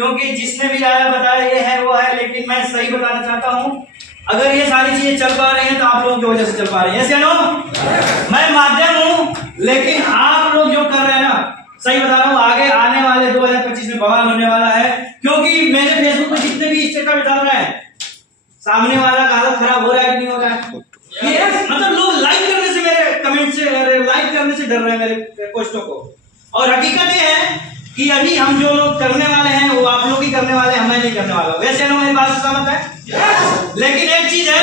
क्योंकि जिसने भी आया बताया ये है वो है, लेकिन मैं सही बताना चाहता हूँ, अगर ये सारी चीजें चल पा रही हैं तो आप लोगों की वजह से चल पा रही है। नो मैं माध्यम हूँ, लेकिन आप लोग जो कर रहे हैं ना, सही बता रहा हूँ, आगे आने वाले 2025 में बवाल होने वाला है। क्योंकि मेरे फेसबुक पे जितने भी स्टेटस डाल रहे हैं, सामने वाला का हालत खराब हो रहा है कि नहीं हो रहा है? ये मतलब लोग लाइक करने से, मेरे कमेंट से, लाइक करने से डर रहे हैं मेरे पोस्टों को। और हकीकत ये है कि अभी हम जो लोग करने वाले हैं वो आप लोग ही करने वाले हैं, मैं नहीं करने वाला। वैसे ना मेरी बात से सहमत है, लेकिन एक चीज है,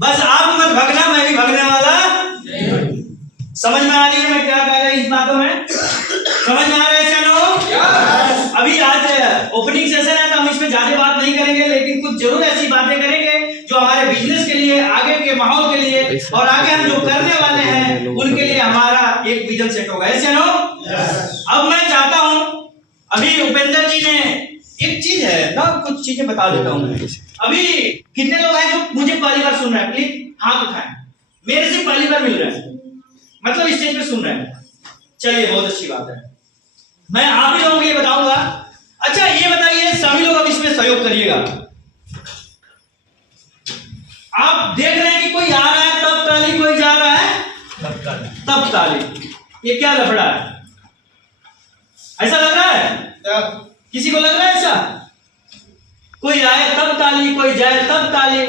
बस आप मत भगना, मैं भी भगने वाला। समझ में आ रही है मैं क्या कह रहा हूं इस बातों में? समझ में आ रहा है चलो? अभी आज ओपनिंग सेशन है तो हम इसमें ज्यादा बात नहीं करेंगे, लेकिन कुछ जरूर ऐसी बातें करेंगे जो हमारे बिजनेस के लिए, आगे के माहौल के लिए और आगे हम जो करने वाले हैं उनके लिए हमारा एक विजन सेट होगा। ऐसे नो? अब मैं चाहता हूं, अभी उपेंद्र जी ने एक चीज है ना, कुछ चीजें बता देता हूं। अभी कितने लोग हैं जो मुझे पहली बार सुन रहे हैं? प्लीज हाथ उठाएं। मेरे से पहली बार मिल रहे हैं, मतलब स्टेज पे सुन रहे हैं। चलिए, बहुत अच्छी बात है। मैं आप ही लोगों को ये बताऊंगा। अच्छा ये बताइए, सभी लोग अब इसमें सहयोग करिएगा। आप देख रहे हैं कि कोई आ रहा है तब ताली, कोई जा रहा है तब ताली। ये क्या लफड़ा है? ऐसा लग रहा है? किसी को लग रहा है ऐसा? कोई आए तब ताली, कोई जाए तब ताली,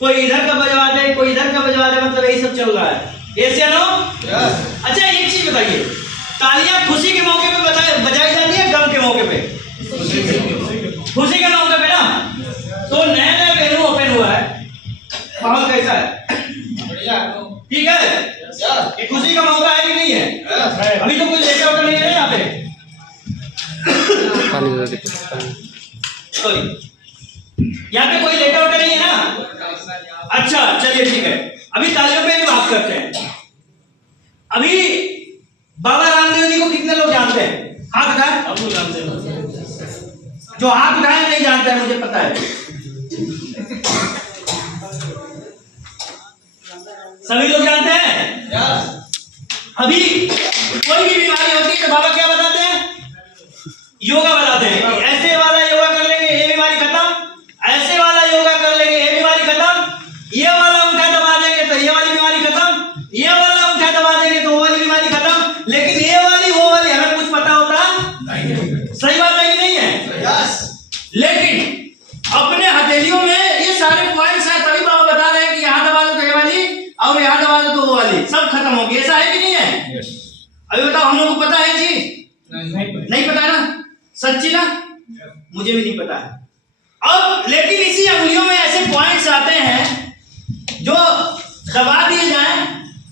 कोई इधर का बजवा दे, कोई इधर का बजवा दे, मतलब यही सब चल रहा है। ऐसे नो? अच्छा एक चीज बताइए, तालियां खुशी के मौके पे बजाई जाती है, गम के मौके पे? खुशी के मौके पे ना। तो नया नया वेन्यू ओपन हुआ है, माहौल कैसा है? ठीक है, ये खुशी का मौका है कि नहीं है? अभी तो कोई लेटर ऑर्डर नहीं है यहाँ पे। सॉरी, यहाँ पे कोई लेटर ऑर्डर नहीं है ना? अच्छा चलिए ठीक है, अभी तालियों पे भी बात करते हैं। अभी बाबा रामदेव जी को कितने लोग जानते हैं? हाथ उठाएं। हम लोग जानते हैं। जो हाथ उठाए नहीं जानते हैं, मुझे पता है। सभी लोग जानते हैं? अभी कोई भी बीमारी होती है तो बाबा क्या बताते हैं? योगा बताते हैं। ऐसे वाला योगा कर लेंगे ये बीमारी खत्म, ऐसे वाला योगा कर लेंगे ये बीमारी खत्म, ये वाला अंगूठा दबा देंगे तो ये वाली बीमारी खत्म, ये वाला अंगूठा दबा देंगे तो वो वाली बीमारी खत्म। लेकिन ये वाली वो वाली हमें कुछ पता होता नहीं। सही बात है कि नहीं है? लेकिन अपने हथेलियों में ये सारे पॉइंट्स हैं, तभी बाबा बता रहे हैं कि यहाँ दबा दो तो ये वाली, और यहाँ दबा दो तो वो वाली, सब खत्म होगी। ऐसा है कि नहीं है? अभी बताओ, हम लोग को पता है जी? नहीं पता ना? सच्ची ना? मुझे भी नहीं पता है। अब लेकिन इसी अंगुलियों में ऐसे पॉइंट्स आते हैं जो दबा दिए जाएं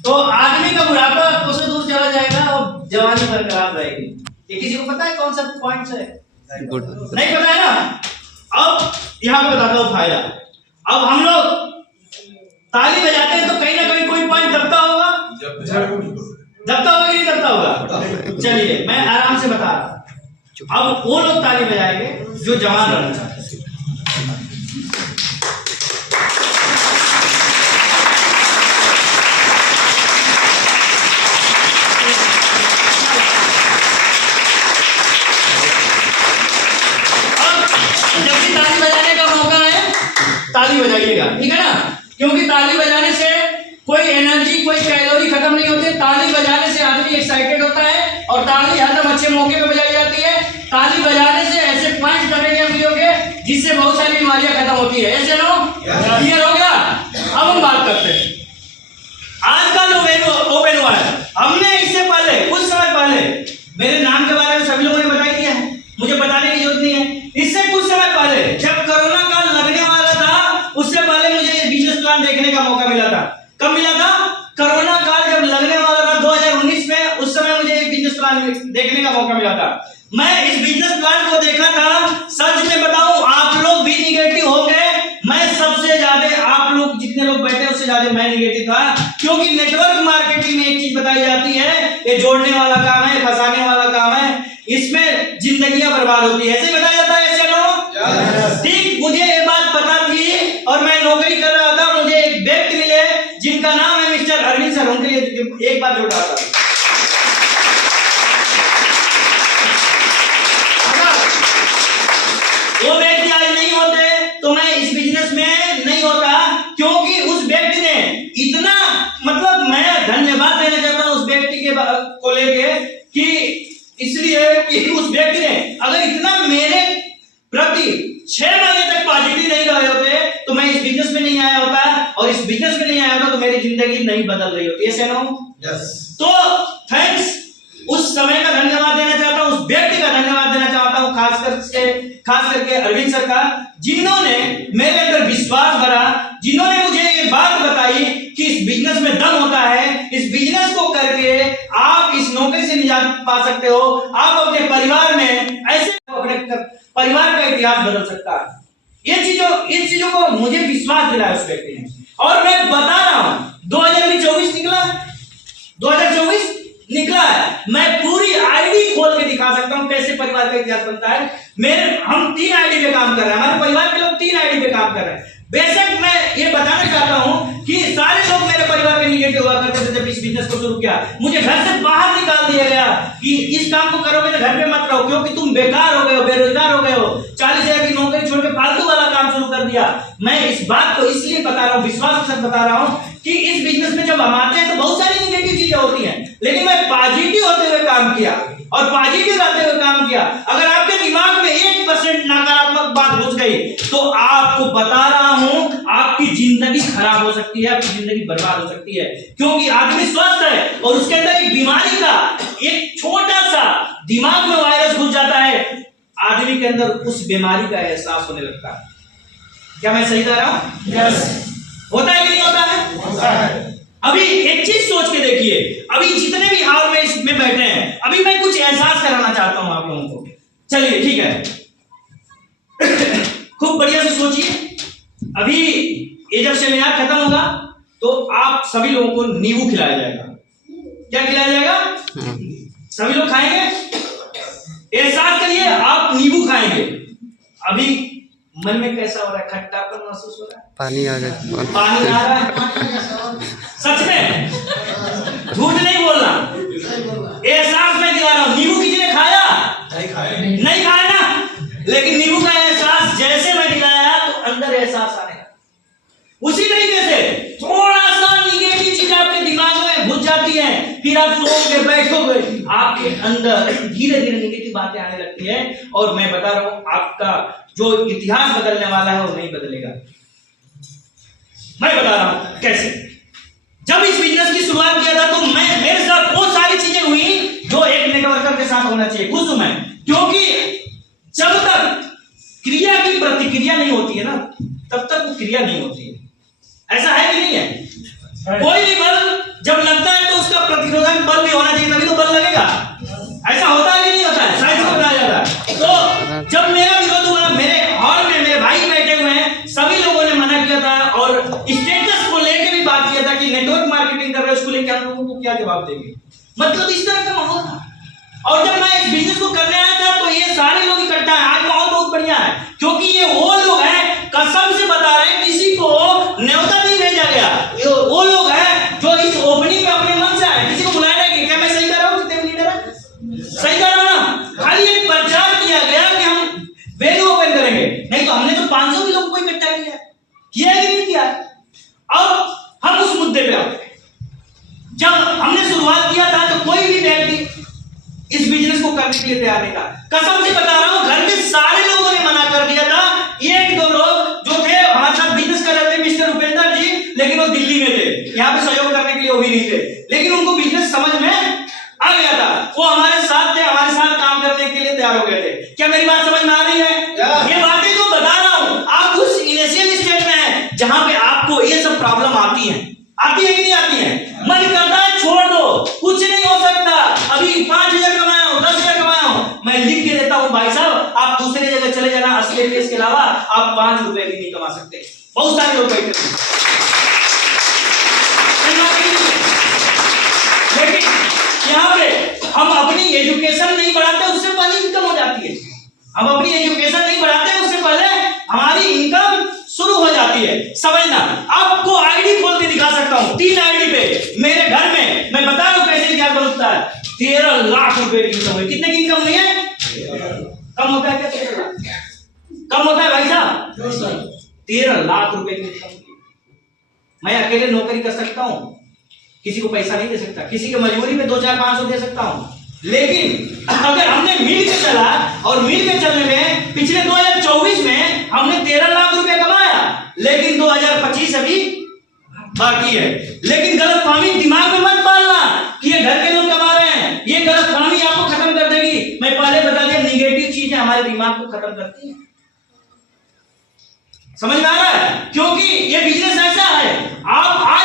तो आदमी का बुढ़ापा उससे दूर चला जाएगा और जवानी बरकरार रहेगी। ये किसी को पता है कौन सा पॉइंट्स है? नहीं पता है ना? अब यहाँ पे बताता हूँ फायदा। अब हम लोग ताली बजाते हैं तो कहीं ना कहीं कोई पॉइंट दबता होगा, दबता होगा कि नहीं दबता होगा? चलिए मैं आराम से बता रहा हूं। अब वो लोग ताली बजाएंगे जो जवान रहना चाहते हैं। अब जब भी ताली बजाने का मौका है ताली बजाइएगा, ठीक है ना? क्योंकि ताली बजाने से कोई एनर्जी, कोई कैलोरी खत्म नहीं होती। ताली बजाने से आदमी एक्साइटेड होता है और ताली हरदम अच्छे मौके पे बजाई जाती है। ताली बजाने से ऐसे पॉइंट दबेंगे अंगुलियों के जिससे बहुत सारी बीमारियां खत्म होती है। ऐसे नो? क्लियर हो गया? अब हम बात करते हैं। आज का जो ओपन हुआ है, हमने इससे पहले कुछ समय पहले मेरे नाम के बारे में सभी लोगों ने बता दिया है, मुझे बताने की जरूरत नहीं है। इससे कुछ समय पहले जब कोरोना काल लगने वाला था, उससे पहले मुझे बिजनेस प्लान देखने का मौका मिला था। कब मिला था? कोरोना काल जब लगने वाला था 2019 में, उस समय मुझे बिजनेस प्लान देखने का मौका मिला था। मैं इस बिजनेस प्लान को देखा था, सच में बताऊं आप लोग भी निगेटिव हो गए। मैं सबसे ज्यादा, आप लोग जितने लोग बैठे उससे ज्यादा मैं निगेटिव था। क्योंकि नेटवर्क मार्केटिंग में एक चीज बताई जाती है, ये जोड़ने वाला काम है, फंसाने वाला काम है, इसमें जिंदगियां बर्बाद होती है। ऐसे ही बताया जाता है। ऐसे नो? ठीक, मुझे ये बात पता थी और मैं नौकरी कर रहा था। मुझे एक व्यक्ति मिले जिनका नाम है मिस्टर अरविंद सर, उनके लिए एक बार जोड़ रहा था। तो मैं इस बिजनेस में नहीं होता, क्योंकि उस व्यक्ति ने इतना, मतलब मैं धन्यवाद देना चाहता हूं उस व्यक्ति के को लेके कि इसलिए कि उस व्यक्ति ने अगर इतना मेरे प्रति 6 महीने तक पॉजिटिव नहीं रहे होते तो मैं इस बिजनेस में नहीं आया होता, और इस बिजनेस में नहीं आया होता तो मेरी जिंदगी नहीं बदल रही होती। ऐसे ना? तो थैंक्स, उस समय का धन्यवाद देना चाहता हूं, उस व्यक्ति का धन्यवाद देना चाहता हूं, खास करके अरविंद सर का, जिन्होंने मेरे अंदर विश्वास भरा, जिन्होंने मुझे ये बात बताई कि इस बिजनेस में दम होता है, इस बिजनेस को करके आप इस नौकरी से निजात पा सकते हो, आप अपने परिवार में ऐसे अपने परिवार का इतिहास बदल सकता है। इस चीजों को मुझे विश्वास दिलाया उस व्यक्ति ने, और मैं बता रहा हूं 2024 निकला है, मैं पूरी आईडी खोल के दिखा सकता हूं कैसे परिवार का इतिहास बनता है। हम 3 आईडी पे काम कर रहे हैं, हमारे परिवार के लोग 3 आईडी पे काम कर रहे हैं। बेशक मैं ये बताना चाहता हूं कि सारे लोग मेरे परिवार के निगेटिव हुआ करते थे जब इस बिजनेस को शुरू किया। मुझे घर से बाहर निकाल दिया गया कि इस काम को करोगे तो घर पे मत रहो, क्योंकि तुम बेकार हो गए हो, बेरोजगार हो गए हो, 40,000 की नौकरी छोड़ के फालतू वाला काम शुरू कर दिया। मैं इस बात को इसलिए बता रहा हूं, विश्वास के साथ बता रहा हूं कि इस बिजनेस में जब हम आते हैं तो बहुत सारी नेगेटिव चीजें होती हैं, लेकिन मैं पॉजिटिव होते हुए काम किया और पॉजिटिव रहते हुए काम किया। अगर आपके दिमाग में 1% नकारात्मक बात घुस गई तो आपको बता रहा हूं आपकी जिंदगी खराब हो सकती है, आपकी जिंदगी बर्बाद हो सकती है, क्योंकि आदमी स्वस्थ है और उसके अंदर एक बीमारी का एक छोटा सा दिमाग में वायरस घुस जाता है, आदमी के अंदर उस बीमारी का एहसास होने लगता है। क्या मैं सही कह रहा हूं? यस। होता है कि नहीं होता है? होता है। अभी एक चीज सोच के देखिए, अभी जितने भी हाल में इसमें बैठे हैं, अभी मैं कुछ एहसास कराना चाहता हूं आप लोगों को। चलिए ठीक है, खूब बढ़िया से सोचिए। अभी ये जब सेमिनार खत्म होगा तो आप सभी लोगों को नींबू खिलाया जाएगा। क्या खिलाया जाएगा? सभी लोग खाएंगे। एहसास करिए, आप नींबू खाएंगे। अभी मन में कैसा हो रहा है? खट्टापन महसूस हो रहा है? पानी आ रहा है? सच में, झूठ नहीं बोलना, एहसास मैं दिला रहा हूं। नींबू किसी ने खाया? नहीं खाया ना, लेकिन नींबू का एहसास जैसे मैं दिलाया तो अंदर एहसास आने लगा। उसी तरीके से थोड़ा सा निगेटिव चीज आपके दिमाग में घुस जाती है, फिर आप सोओगे बैठोगे, आपके अंदर धीरे धीरे निगेटिव बातें आने लगती है, और मैं बता रहा हूं आपका जो इतिहास बदलने वाला है वो नहीं बदलेगा। मैं बता रहा हूं कैसे। जब इस बिजनेस की शुरुआत किया था तो मेरे साथ बहुत सारी चीजें हुई जो एक नेटवर्कर के साथ होना चाहिए। खुश हूं मैं, क्योंकि जब तक क्रिया की प्रतिक्रिया नहीं होती है ना, तब तक वो क्रिया नहीं होती है। ऐसा है कि नहीं है? कोई भी बल जब लगता है तो उसका प्रतिरोधक बल भी होना चाहिए, तभी तो बल लगेगा। ऐसा होता है कि नहीं होता है? साइंस में बताया जाता है। तो जब मेरा विरोध हुआ, मेरे हॉल में मेरे भाई बैठे हुए हैं, सभी लोगों ने मना किया था और स्टेटस को लेकर भी बात किया था कि नेटवर्क मार्केटिंग कर रहे हो, उसको लेकर हम लोगों को क्या जवाब देंगे। मतलब इस तरह का माहौल था। और जब मैं इस बिजनेस को करने आया था तो ये सारे लोग इकट्ठा है। आज माहौल बहुत बढ़िया है, क्योंकि ये वो लोग हैं, कसम से बता रहे हैं, किसी को न्योता नहीं भेजा गया। वो लोग हैं जो इस ओपनिंग में अपने मन से आए, किसी को बुलाया नहीं। क्या मैं सही कर रहा हूँ? जितने लीडर है सही कर रहा हूँ ना? खाली एक प्रचार किया गया कि हम वेन्यू ओपन करेंगे, नहीं तो हमने तो 500 लोगों को इकट्ठा किया कि नहीं किया। अब हम उस मुद्दे पे आते हैं। जब हमने शुरुआत किया था तो कोई भी व्यक्ति इस बिजनेस को करने के लिए तैयार नहीं था। कसम से बता रहा हूं, घर के सारे लोगों ने मना कर दिया था। 1-2 लोग जो थे हमारे साथ बिजनेस कर रहे थे, मिस्टर उपेंद्र जी, लेकिन वो दिल्ली में थे, यहाँ पे सहयोग करने के लिए वो भी नहीं थे, लेकिन उनको बिजनेस समझ में आ गया था। वो हमारे साथ थे, हमारे साथ काम करने के लिए तैयार हो गए थे। क्या मेरी बात समझ में आ रही है? ये बातें जो बता रहा हूं, आप उस इनिशियल स्टेज में हैं जहां पे आपको ये सब प्रॉब्लम आती है कि नहीं आती है? मन करता है छोड़ दो, कुछ नहीं हो सकता, अभी 5,000 कमाया हूं, 10,000 कमाया हूं। मैं लिख के देता हूं भाई साहब, आप दूसरे जगह चले जाना, असली प्लेस के अलावा आप 5 रुपए भी नहीं कमा सकते। बहुत सारे लोग बैठे हैं, लेकिन यहाँ पे हम अपनी एजुकेशन नहीं बढ़ाते, उससे पहले इनकम हो जाती है। हम अपनी एजुकेशन नहीं बढ़ाते, उससे पहले हमारी इनकम शुरू हो जाती है। समझना, आपको आईडी खोल के दिखा सकता हूं। 3 आईडी पे मेरे घर में मैं बता रहा हूं कैसे क्या बनता है। 13 लाख रुपए की इनकम है। कितने की इनकम हुई है? कम होता है क्या? 13 लाख कम होता है भाई साहब? लाख रुपए की इनकम की। मैं अकेले नौकरी कर सकता हूं, किसी को पैसा नहीं दे सकता, किसी की मजबूरी में 2-4-500 दे सकता हूं, लेकिन अगर हमने मिल के चला और मिल के चलने में पिछले 2024 में हमने 13 लाख रुपए कमाया, लेकिन 2025 अभी बाकी है। लेकिन गलतफहमी दिमाग में मत पालना कि ये घर के लोग कमा रहे हैं, ये गलतफहमी आपको खत्म कर देगी। मैं पहले बता दिया, निगेटिव चीजें हमारे दिमाग को खत्म करती हैं। समझ में आ रहा है? क्योंकि ये बिजनेस ऐसा है, आप आज